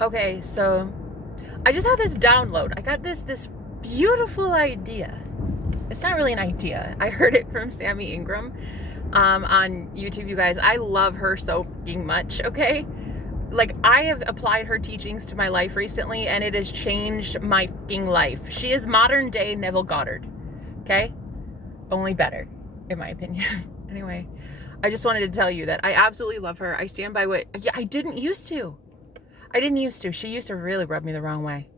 Okay, so I just had this download. I got this beautiful idea. It's not really an idea. I heard it from Sammy Ingram on YouTube, you guys. I love her so fucking much, okay? Like, I have applied her teachings to my life recently, and it has changed my fucking life. She is modern day Neville Goddard, okay? Only better, in my opinion. Anyway, I just wanted to tell you that I absolutely love her. I stand by what I didn't used to. She used to really rub me the wrong way.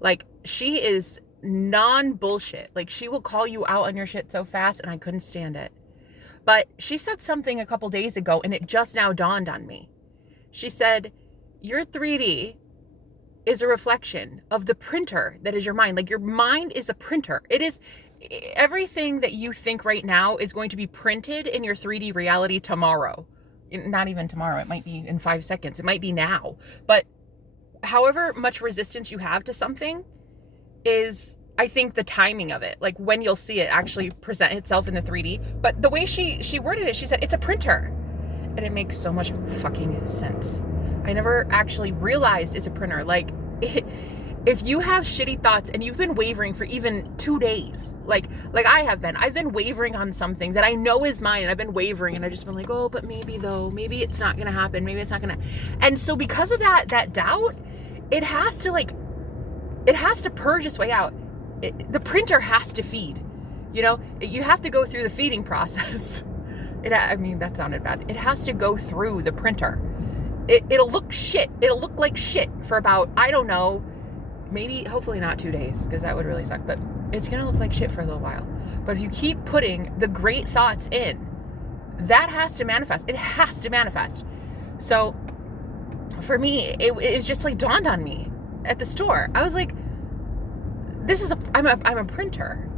Like, she is non-bullshit. Like, she will call you out on your shit so fast, and I couldn't stand it. But she said something a couple days ago, and it just now dawned on me. She said, your 3D is a reflection of the printer that is your mind. Like, your mind is a printer. It is everything that you think right now is going to be printed in your 3D reality tomorrow. Not even tomorrow. It might be in 5 seconds. It might be now. But however much resistance you have to something is, I think, the timing of it. Like, when you'll see it actually present itself in the 3D. But the way she worded it, she said, it's a printer. And it makes so much fucking sense. I never actually realized it's a printer. Like, if you have shitty thoughts and you've been wavering for even 2 days, like I've been wavering on something that I know is mine, and I've been wavering, and I've just been like, oh, but maybe maybe it's not gonna happen, maybe it's not gonna. And so because of that doubt, it has to purge its way out. The printer has to feed, you have to go through the feeding process. That sounded bad. It has to go through the printer. It'll look shit. It'll look like shit for about, I don't know, maybe, hopefully not 2 days, because that would really suck, but it's going to look like shit for a little while. But if you keep putting the great thoughts in, that has to manifest. It has to manifest. So for me, it just like dawned on me at the store. I was like, I'm a printer.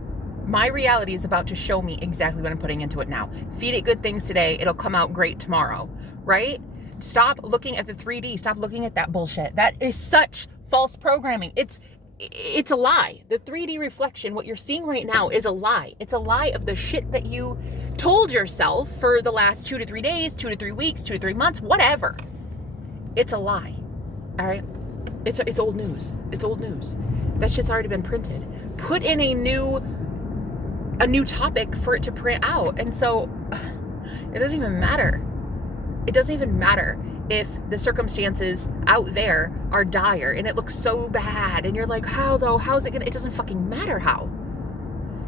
My reality is about to show me exactly what I'm putting into it now. Feed it good things today. It'll come out great tomorrow, right? Stop looking at the 3D. Stop looking at that bullshit. That is such false programming. It's a lie. The 3D reflection, what you're seeing right now, is a lie. It's a lie of the shit that you told yourself for the last 2 to 3 days, 2 to 3 weeks, 2 to 3 months, whatever. It's a lie. All right? It's old news. It's old news. That shit's already been printed. Put in a new topic for it to print out. And so it doesn't even matter. It doesn't even matter if the circumstances out there are dire and it looks so bad and you're like, how though? How's it gonna? It doesn't fucking matter how.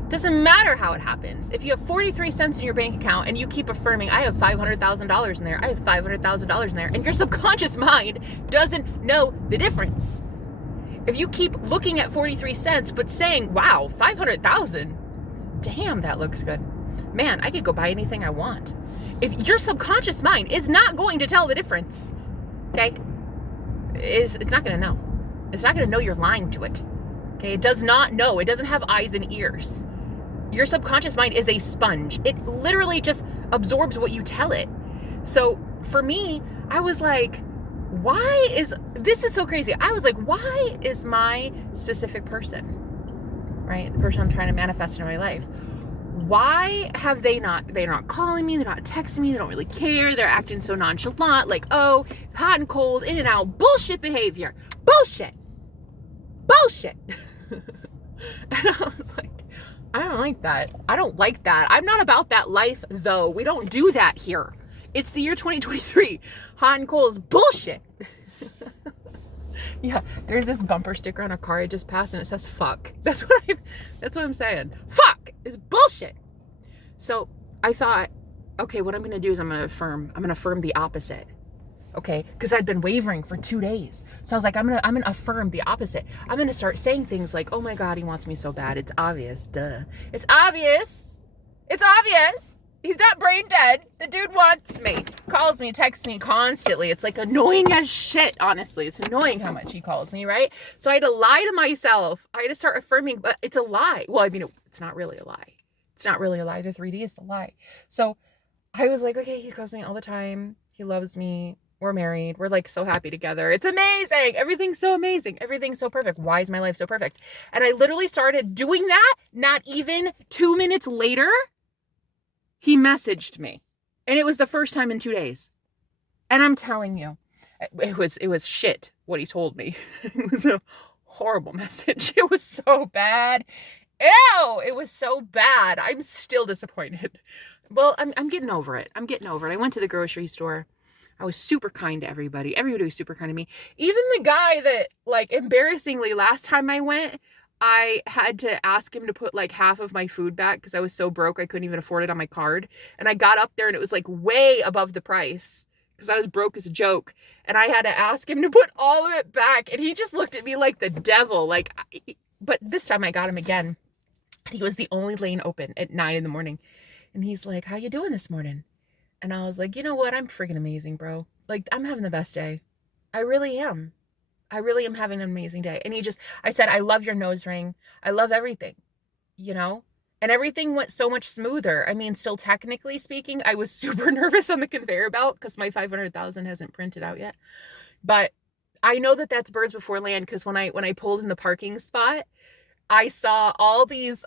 It doesn't matter how it happens. If you have 43 cents in your bank account and you keep affirming, I have $500,000 in there, I have $500,000 in there, and your subconscious mind doesn't know the difference. If you keep looking at 43 cents but saying, wow, 500,000, damn, that looks good. Man, I could go buy anything I want. If your subconscious mind is not going to tell the difference, okay, it's not going to know. It's not going to know you're lying to it. Okay, it does not know. It doesn't have eyes and ears. Your subconscious mind is a sponge. It literally just absorbs what you tell it. So for me, I was like, this is so crazy. I was like, why is my specific person, right, the person I'm trying to manifest in my life, why have they're not calling me, they're not texting me, they don't really care, they're acting so nonchalant, like, oh, hot and cold, in and out, bullshit behavior, bullshit. And I was like, I don't like that. I'm not about that life, though. We don't do that here. It's the year 2023. Hot and cold is bullshit. Yeah, there's this bumper sticker on a car I just passed, and it says fuck. That's what I'm saying. Fuck is bullshit. So I thought, okay, what I'm gonna do is I'm gonna affirm the opposite. Okay, because I'd been wavering for 2 days. So I was like, I'm gonna affirm the opposite. I'm gonna start saying things like, oh my God, he wants me so bad. It's obvious. Duh. It's obvious. He's not brain dead. The dude wants me. Calls me, texts me constantly. It's like annoying as shit, honestly. It's annoying how much he calls me, right? So I had to lie to myself. I had to start affirming, but it's a lie. Well, I mean, it's not really a lie. It's not really a lie. The 3D is the lie. So I was like, okay, he calls me all the time. He loves me. We're married. We're like so happy together. It's amazing. Everything's so amazing. Everything's so perfect. Why is my life so perfect? And I literally started doing that. Not even 2 minutes later, he messaged me. And it was the first time in 2 days. And I'm telling you, It was shit what he told me. It was a horrible message. It was so bad. Ew, it was so bad. I'm still disappointed. Well, I'm getting over it. I'm getting over it. I went to the grocery store. I was super kind to everybody. Everybody was super kind to me. Even the guy that, like, embarrassingly, last time I went, I had to ask him to put like half of my food back because I was so broke I couldn't even afford it on my card. And I got up there and it was like way above the price because I was broke as a joke. And I had to ask him to put all of it back. And he just looked at me like the devil. Like, but this time I got him again. He was the only lane open at 9 a.m. And he's like, "How you doing this morning?" And I was like, "You know what? I'm freaking amazing, bro. Like, I'm having the best day. I really am. I really am having an amazing day." And I said, "I love your nose ring. I love everything, you know?" And everything went so much smoother. I mean, still technically speaking, I was super nervous on the conveyor belt because my 500,000 hasn't printed out yet. But I know that that's birds before land because when I pulled in the parking spot, I saw all these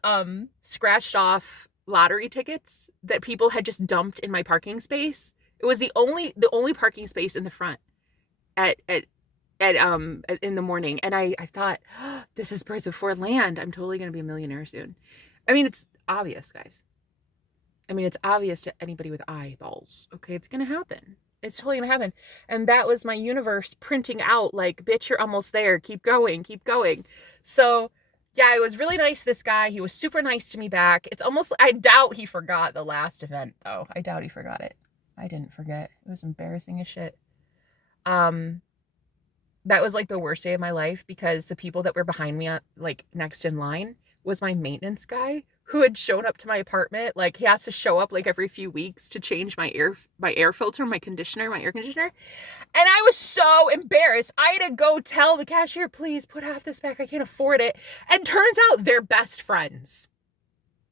scratched off lottery tickets that people had just dumped in my parking space. It was the only parking space in the front at in the morning. And I thought, oh, this is birds before land. I'm totally going to be a millionaire soon. I mean, it's obvious, guys. I mean, it's obvious to anybody with eyeballs. Okay, it's going to happen. It's totally going to happen. And that was my universe printing out like, bitch, you're almost there. Keep going, keep going. So yeah, it was really nice, this guy. He was super nice to me back. It's almost, I doubt he forgot the last event, though. I doubt he forgot it. I didn't forget. It was embarrassing as shit. That was like the worst day of my life because the people that were behind me, like next in line, was my maintenance guy who had shown up to my apartment. Like, he has to show up like every few weeks to change my air filter, my air conditioner. And I was so embarrassed. I had to go tell the cashier, "Please put half this back. I can't afford it." And turns out they're best friends.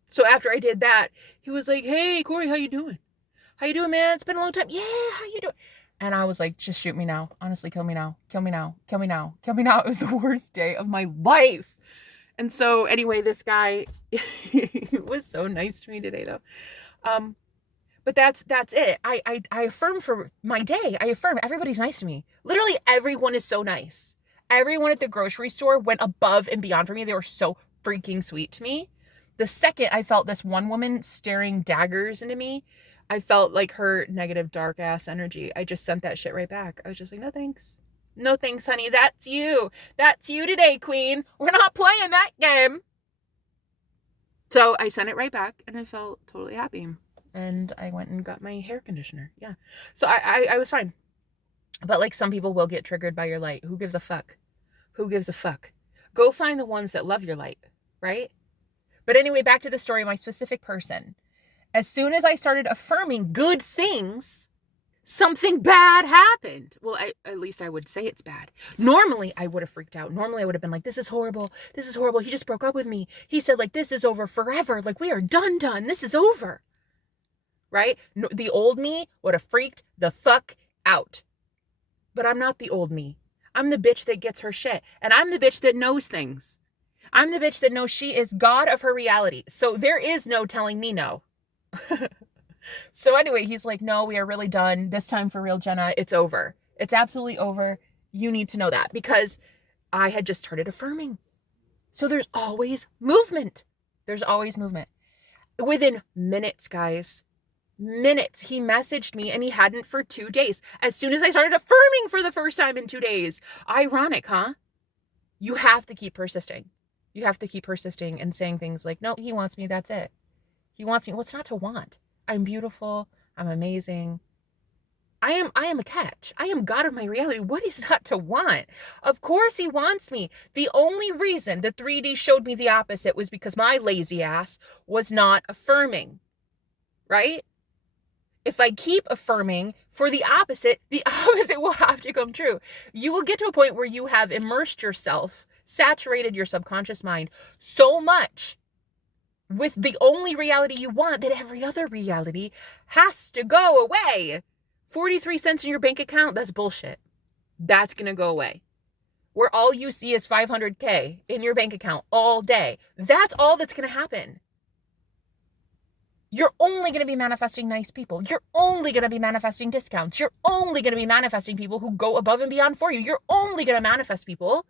So after I did that, he was like, "Hey, Corey, how you doing? How you doing, man? It's been a long time." "Yeah, how you doing?" And I was like, "Just shoot me now. Honestly, kill me now. Kill me now. Kill me now. Kill me now." It was the worst day of my life. And so anyway, this guy was so nice to me today, though. But that's it. I affirm for my day. I affirm everybody's nice to me. Literally everyone is so nice. Everyone at the grocery store went above and beyond for me. They were so freaking sweet to me. The second I felt this one woman staring daggers into me, I felt like her negative dark ass energy. I just sent that shit right back. I was just like, "No thanks. No thanks, honey. That's you. That's you today, queen. We're not playing that game." So I sent it right back and I felt totally happy. And I went and got my hair conditioner. Yeah. So I was fine. But like, some people will get triggered by your light. Who gives a fuck? Who gives a fuck? Go find the ones that love your light, right? But anyway, back to the story of my specific person. As soon as I started affirming good things, something bad happened. Well, at least I would say it's bad. Normally, I would have freaked out. Normally, I would have been like, "This is horrible. This is horrible. He just broke up with me. He said, like, this is over forever. Like, we are done. This is over." Right? No, the old me would have freaked the fuck out. But I'm not the old me. I'm the bitch that gets her shit. And I'm the bitch that knows things. I'm the bitch that knows she is God of her reality. So there is no telling me no. So anyway, he's like, "No, we are really done. This time for real, Jenna. It's over. It's absolutely over. You need to know that." Because I had just started affirming. So there's always movement. There's always movement. Within minutes, guys. Minutes. He messaged me and he hadn't for 2 days. As soon as I started affirming for the first time in 2 days. Ironic, huh? You have to keep persisting. You have to keep persisting and saying things like, "No, he wants me. That's it. He wants me." What's not to want? I'm beautiful. I'm amazing. I am a catch. I am God of my reality. What is not to want? Of course he wants me. The only reason the 3D showed me the opposite was because my lazy ass was not affirming. Right? If I keep affirming for the opposite will have to come true. You will get to a point where you have immersed yourself, saturated your subconscious mind so much with the only reality you want that every other reality has to go away. 43 cents in your bank account, that's bullshit. That's going to go away. Where all you see is 500K in your bank account all day. That's all that's going to happen. You're only going to be manifesting nice people. You're only going to be manifesting discounts. You're only going to be manifesting people who go above and beyond for you. You're only going to manifest people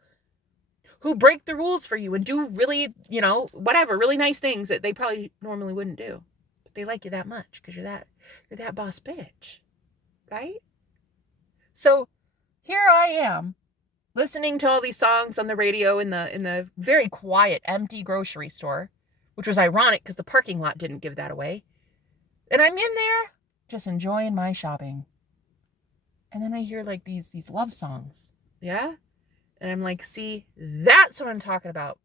who break the rules for you and do really, whatever, really nice things that they probably normally wouldn't do. But they like you that much because you're that boss bitch, right? So here I am listening to all these songs on the radio in the very quiet, empty grocery store, which was ironic because the parking lot didn't give that away. And I'm in there just enjoying my shopping. And then I hear like these love songs. Yeah? And I'm like, see, that's what I'm talking about.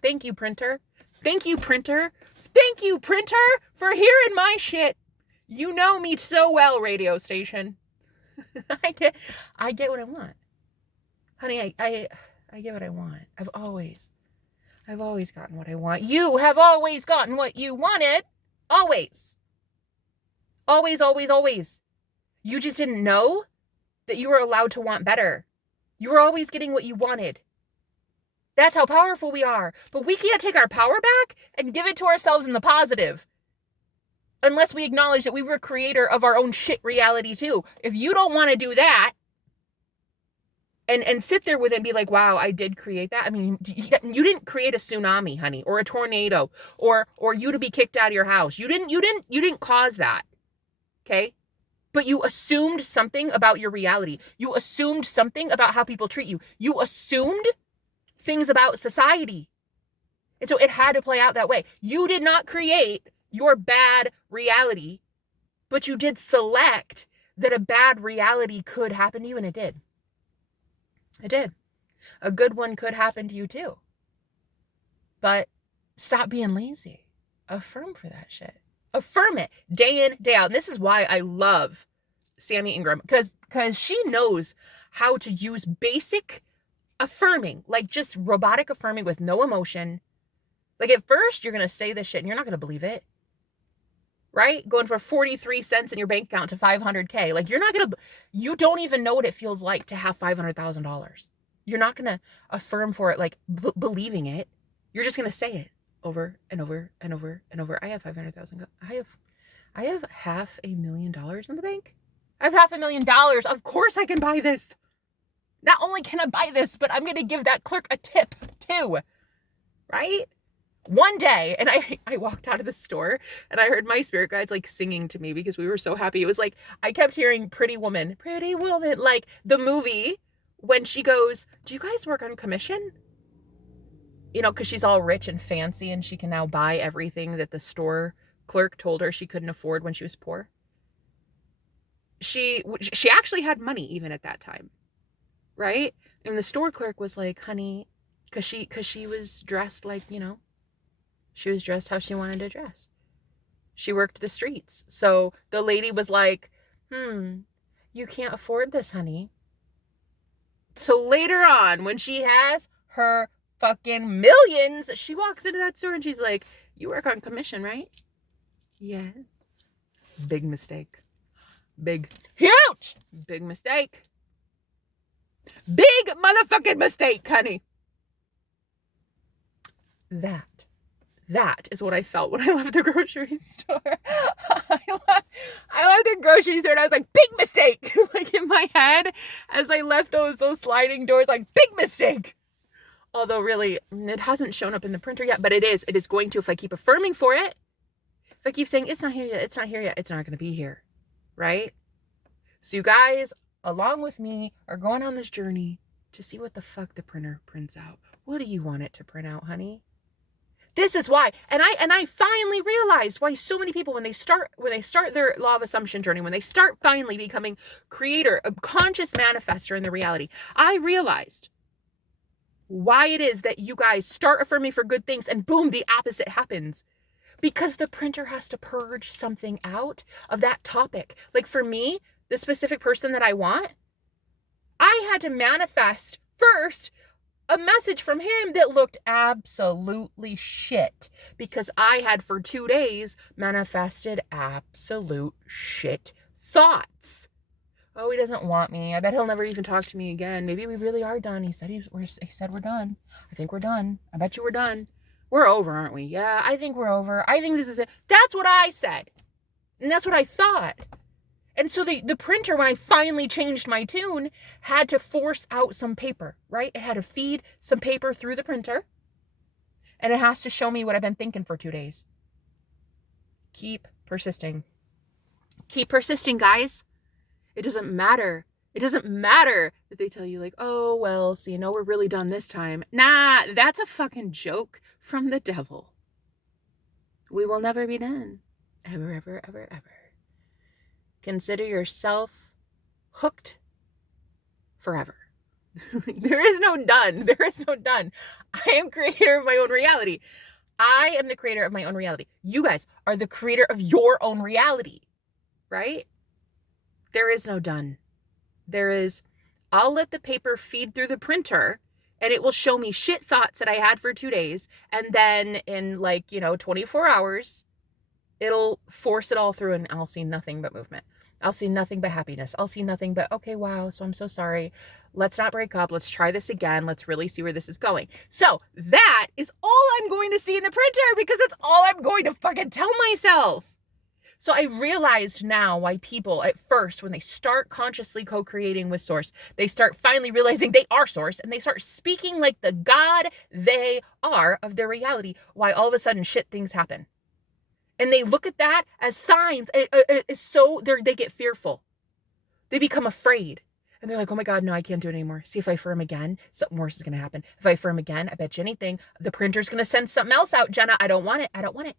Thank you, printer. Thank you, printer. Thank you, printer, for hearing my shit. You know me so well, radio station. I get what I want. Honey, I get what I want. I've always gotten what I want. You have always gotten what you wanted. Always. Always, always, always. You just didn't know that you were allowed to want better. You were always getting what you wanted. That's how powerful we are. But we can't take our power back and give it to ourselves in the positive unless we acknowledge that we were creator of our own shit reality too. If you don't want to do that and sit there with it and be like, wow, I did create that. I mean, you didn't create a tsunami, honey, or a tornado, or you to be kicked out of your house. You didn't cause that. Okay? But you assumed something about your reality. You assumed something about how people treat you. You assumed things about society. And so it had to play out that way. You did not create your bad reality, but you did select that a bad reality could happen to you, and it did. It did. A good one could happen to you too. But stop being lazy. Affirm for that shit. Affirm it day in, day out. And this is why I love Sammy Ingram, because she knows how to use basic affirming, like just robotic affirming with no emotion. Like at first you're going to say this shit and you're not going to believe it. Right? Going for 43 cents in your bank account to $500K. Like you don't even know what it feels like to have $500,000. You're not going to affirm for it, like believing it. You're just going to say it over and over and over and over. I have 500,000. I have $500,000 in the bank. I have $500,000. Of course I can buy this. Not only can I buy this, but I'm going to give that clerk a tip too. Right? One day, and I walked out of the store and I heard my spirit guides like singing to me because we were so happy. It was like, I kept hearing Pretty Woman, like the movie when she goes, do you guys work on commission? Because she's all rich and fancy and she can now buy everything that the store clerk told her she couldn't afford when she was poor. She actually had money even at that time, right? And the store clerk was like, honey, because she was dressed like, she was dressed how she wanted to dress. She worked the streets. So the lady was like, you can't afford this, honey. So later on, when she has her fucking millions, she walks into that store and she's like, you work on commission, right? Yes. Big mistake. Huge big mistake. Big motherfucking mistake, honey. That is what I felt when I left the grocery store. I left the grocery store and I was like, big mistake. Like in my head, as I left those sliding doors, like, big mistake. Although really, it hasn't shown up in the printer yet, but it is. It is going to if I keep affirming for it. If I keep saying, it's not here yet, it's not here yet, it's not going to be here. Right? So you guys, along with me, are going on this journey to see what the fuck the printer prints out. What do you want it to print out, honey? This is why, and I finally realized why so many people, when they start their law of assumption journey, when they start finally becoming creator, a conscious manifester in their reality, I realized why it is that you guys start affirming for good things and boom, the opposite happens. Because the printer has to purge something out of that topic. Like for me, the specific person that I want, I had to manifest first a message from him that looked absolutely shit, because I had for 2 days manifested absolute shit thoughts. Oh, he doesn't want me. I bet he'll never even talk to me again. Maybe we really are done. He said we're done. I think we're done. I bet you we're done. We're over, aren't we? Yeah, I think we're over. I think this is it. That's what I said. And that's what I thought. And so the printer, when I finally changed my tune, had to force out some paper, right? It had to feed some paper through the printer. And it has to show me what I've been thinking for 2 days. Keep persisting. Keep persisting, guys. It doesn't matter. It doesn't matter that they tell you like, oh, well, so you know we're really done this time. Nah, that's a fucking joke from the devil. We will never be done. Ever, ever, ever, ever. Consider yourself hooked forever. There is no done. There is no done. I am creator of my own reality. I am the creator of my own reality. You guys are the creator of your own reality, right? There is no done. There is, I'll let the paper feed through the printer and it will show me shit thoughts that I had for 2 days. And then in 24 hours, it'll force it all through and I'll see nothing but movement. I'll see nothing but happiness. I'll see nothing but, okay, wow, so I'm so sorry. Let's not break up. Let's try this again. Let's really see where this is going. So that is all I'm going to see in the printer because it's all I'm going to fucking tell myself. So I realized now why people at first, when they start consciously co-creating with Source, they start finally realizing they are Source and they start speaking like the God they are of their reality, why all of a sudden shit things happen. And they look at that as signs. So they get fearful. They become afraid. And they're like, oh my God, no, I can't do it anymore. See, if I affirm again, something worse is going to happen. If I affirm again, I bet you anything, the printer's going to send something else out. Jenna, I don't want it. I don't want it.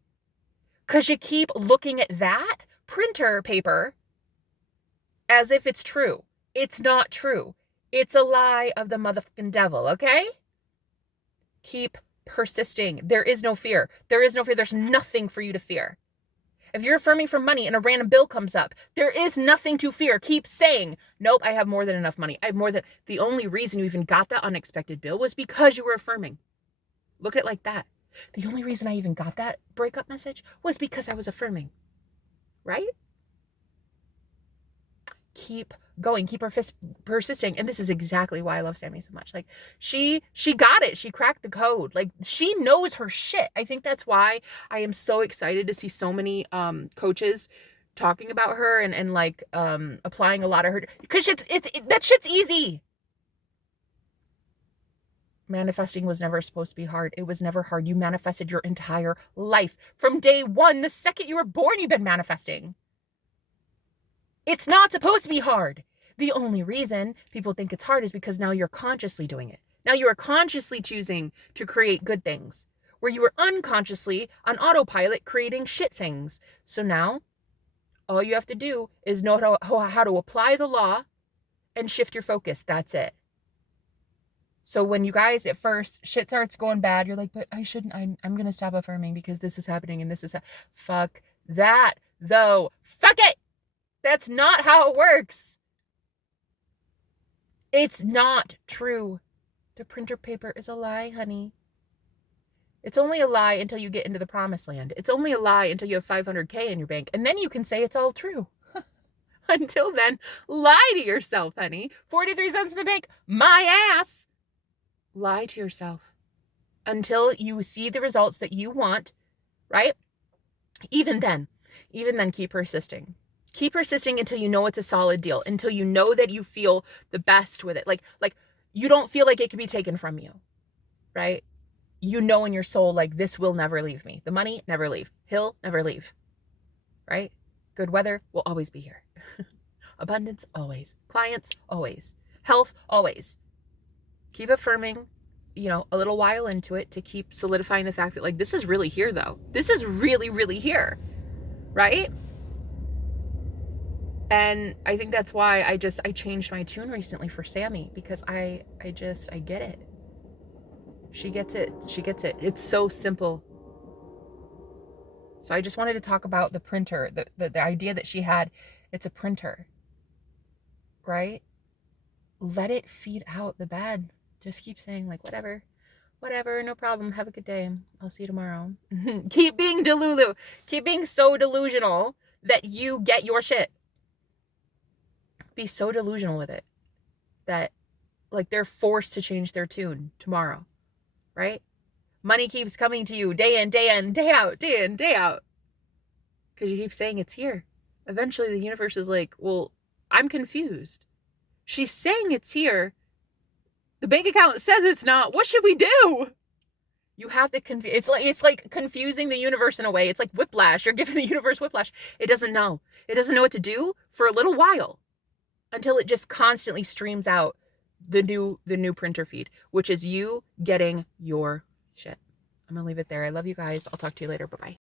Because you keep looking at that printer paper as if it's true. It's not true. It's a lie of the motherfucking devil, okay? Keep persisting. There is no fear. There is no fear. There's nothing for you to fear. If you're affirming for money and a random bill comes up, there is nothing to fear. Keep saying, nope, I have more than enough money. I have more than... The only reason you even got that unexpected bill was because you were affirming. Look at it like that. The only reason I even got that breakup message was because I was affirming. Right? Keep going, keep persisting. And this is exactly why I love Sammy so much. Like she got it. She cracked the code. Like she knows her shit. I think that's why I am so excited to see so many coaches talking about her and applying a lot of her, because that shit's easy. Manifesting was never supposed to be hard. It was never hard. You manifested your entire life. From day one, the second you were born, you've been manifesting. It's not supposed to be hard. The only reason people think it's hard is because now you're consciously doing it. Now you are consciously choosing to create good things, where you were unconsciously on autopilot creating shit things. So now all you have to do is know how to apply the law and shift your focus. That's it. So when you guys at first shit starts going bad, you're like, but I shouldn't, I'm going to stop affirming because this is happening and this is, fuck that though. Fuck it. That's not how it works. It's not true. The printer paper is a lie, honey. It's only a lie until you get into the promised land. It's only a lie until you have 500K in your bank. And then you can say it's all true. Until then, lie to yourself, honey. 43 cents in the bank, my ass. Lie to yourself until you see the results that you want, right? Even then, keep persisting. Keep persisting until you know it's a solid deal, until you know that you feel the best with it. Like you don't feel like it can be taken from you, right? You know in your soul, like, this will never leave me. The money, never leave. He'll never leave, right? Good weather will always be here. Abundance, always. Clients, always. Health, always. Keep affirming, a little while into it to keep solidifying the fact that, like, this is really here, though. This is really, really here, right? And I think that's why I changed my tune recently for Sammy, because I get it. She gets it. She gets it. It's so simple. So I just wanted to talk about the printer, the idea that she had. It's a printer, right? Let it feed out the bad. Just keep saying, like, whatever, no problem. Have a good day. I'll see you tomorrow. Keep being delulu. Keep being so delusional that you get your shit. Be so delusional with it that, like, they're forced to change their tune tomorrow, right? Money keeps coming to you day in, day in, day out, day in, day out. Because you keep saying it's here. Eventually the universe is like, well, I'm confused. She's saying it's here. The bank account says it's not. What should we do? You have to it's like confusing the universe in a way. It's like whiplash. You're giving the universe whiplash. It doesn't know. It doesn't know what to do for a little while until it just constantly streams out the new printer feed, which is you getting your shit. I'm gonna leave it there. I love you guys. I'll talk to you later. Bye-bye.